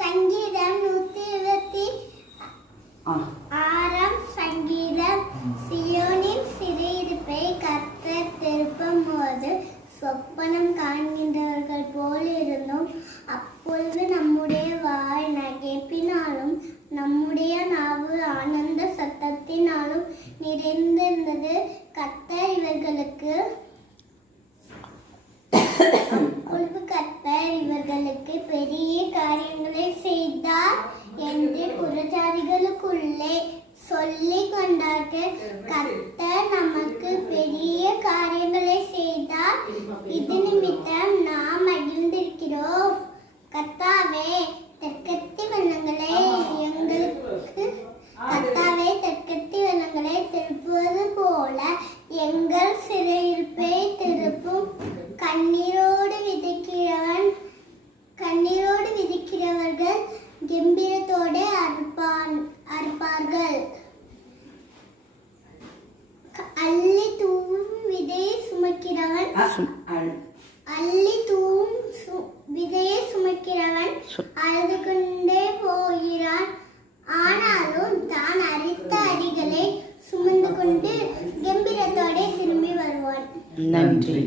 சங்கீதம் 126 சங்கீதம். சியோனின் சிறையிருப்பை கர்த்தர் திருப்பும் போது சொப்பனம் காண்கின்றவர்கள் போல் இருந்தோம். அப்பொழுது நம்முடைய வாய் நகைப்பினாலும் நம்முடைய நாவு ஆனந்த சத்தத்தினாலும் நிறைந்திருந்தது. கர்த்தர் இவர்களுக்கு பெரிய காரியங்களை செய்தார் என்று புறஜாதிகளுக்குள்ளே சொல்லிக் கொண்டார்கள். கர்த்தர் நமக்கு பெரிய காரியங்களை செய்தார், இது நிமித்தம் நாம் மகிழ்ந்திருக்கிறோம். கர்த்தாவே தெற்கத்தி வண்ணங்களை எங்களுக்கு திருப்புவது போல எங்கள் சிறையிருப்பை திருப்பும். கண்ணீரோடு விதைக்கிறவர்கள் கம்பீரத்தோடு அறுப்பார்கள். அள்ளி தூவும் விதையை சுமக்கிறவன் அழுது கொண்டே போகிறான். ஆனாலும் தான் அரித்த அடிகளை சுமந்து கொண்டு கம்பீரத்தோட திரும்பி வருவான். நன்றி.